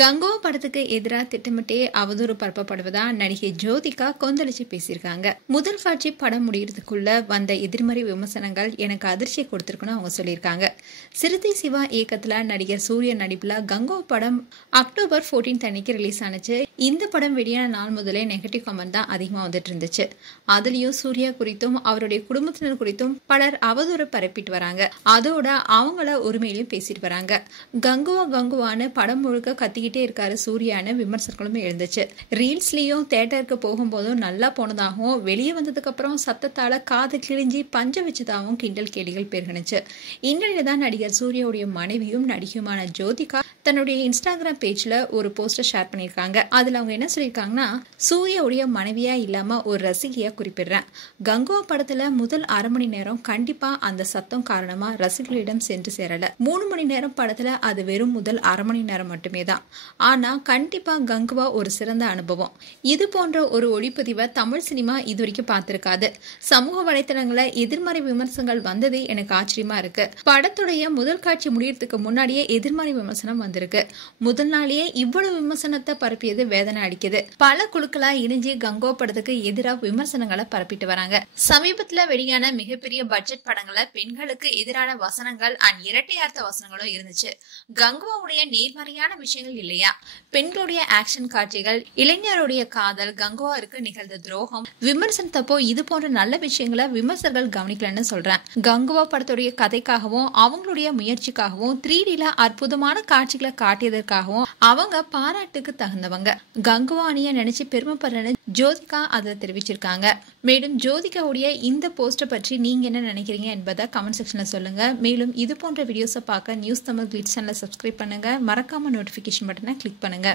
கங்குவா படத்துக்கு எதிராக திட்டமிட்டே அவதூறு பரப்பப்படுவதா நடிகை ஜோதிகா கொந்தளிச்சு பேசியிருக்காங்க. முதல் காட்சி படம் முடியறதுக்குள்ள வந்த எதிர்மறை விமர்சனங்கள் எனக்கு அதிர்ச்சியை கொடுத்திருக்குன்னு அவங்க சொல்லியிருக்காங்க. சிறுத்தை சிவா இயக்கத்துல நடிகர் சூர்யா நடிப்புல கங்குவா படம் அக்டோபர் 14 அன்னைக்கு ரிலீஸ் ஆனிச்சு. இந்த படம் வெளியான நாள் முதலே நெகட்டிவ் கமெண்ட் தான் அதிகமா வந்துட்டு இருந்துச்சு. அதுலயும் சூர்யா குறித்தும் அவருடைய குடும்பத்தினர் குறித்தும் பலர் அவதூறு பரப்பிட்டு வராங்க. அதோட அவங்கள உரிமையிலும் பேசிட்டு வராங்க. கங்குவா கங்குவான்னு படம் முழுக்க கத்திக்கிட்டே இருக்காரு சூர்யான்னு விமர்சனங்களும் எழுந்துச்சு. ரீல்ஸ்லயும் தியேட்டருக்கு போகும்போதும் நல்லா போனதாகவும் வெளியே வந்ததுக்கு அப்புறம் சத்தத்தால காது கிழிஞ்சி பஞ்ச வச்சதாகவும் கிண்டல் கேலிகள் பெருகினுச்சு. இந்நிலையில தான் நடிகர் சூர்யாவுடைய மனைவியும் நடிகையுமான ஜோதிகா தன்னுடைய இன்ஸ்டாகிராம் பேஜ்ல ஒரு போஸ்டர் ஷேர் பண்ணிருக்காங்க. அதுல அவங்க என்ன சொல்லியிருக்காங்கன்னா, சூர்யாவுடைய மனைவியா இல்லாம ஒரு ரசிகையா குறிப்பிடுறேன். கங்குவா படத்துல முதல் அரை மணி நேரம் கண்டிப்பா அந்த சத்தம் காரணமா ரசிகர்களிடம் சென்று சேரல. 3 மணி நேரம் படத்துல அது வெறும் முதல் அரை மணி நேரம் மட்டுமே தான். ஆனா கண்டிப்பா கங்குவா ஒரு சிறந்த அனுபவம். இது போன்ற ஒரு ஒளிப்பதிவை தமிழ் சினிமா இதுவரைக்கும் பார்த்திருக்காது. சமூக வலைத்தளங்கள எதிர்மறை விமர்சனங்கள் வந்ததே எனக்கு ஆச்சரியமா இருக்கு. படத்துடைய முதல் காட்சி முடியறதுக்கு முன்னாடியே எதிர்மறை விமர்சனம் வந்திருக்கு. முதல் நாளையே இவ்வளவு விமர்சனத்தை பரப்பியது வேதனை அடிக்குது. பல குழுக்களா இணைஞ்சு கங்குவா படத்துக்கு எதிராக விமர்சனங்களை பரப்பிட்டு வராங்க. சமீபத்துல வெளியான மிகப்பெரிய பட்ஜெட் படங்கள பெண்களுக்கு எதிரான வசனங்கள் அண்ட் இரட்டை அர்த்த வசனங்களும் இருந்துச்சு. கங்குவாவுடைய நேர்மறையான விஷயங்கள் இல்லையா? பெண்களுடைய ஆக்ஷன் காட்சிகள், இளைஞருடைய காதல், கங்குவாருக்கு நிகழ்ந்த துரோகம், விமர்சனத்தப்போ இது போன்ற நல்ல விஷயங்களை விமர்சகர்கள் கவனிக்கலன்னு சொல்றேன். கங்குவா படத்துடைய கதைக்காகவும் அவங்களுடைய முயற்சிக்காகவும் 3Dல அற்புதமான காட்சிகளை காட்டியதற்காகவும் அவங்க பாராட்டுக்கு தகுந்தவங்க. கங்குவா அணிய நினைச்சு பெருமைப்படுறேன்னு ஜோதிகா அதை தெரிவிச்சிருக்காங்க. மேலும் ஜோதிகாவுடைய இந்த போஸ்டர் பற்றி நீங்க என்ன நினைக்கிறீங்க என்பதை கமெண்ட் செக்ஷன்ல சொல்லுங்க. மேலும் இது போன்ற வீடியோஸை பார்க்க நியூஸ் தமிழ் கிளிட்ஸ் சேனலை சப்ஸ்கிரைப் பண்ணுங்க. மறக்காம நோட்டிபிகேஷன் பட்டனை கிளிக் பண்ணுங்க.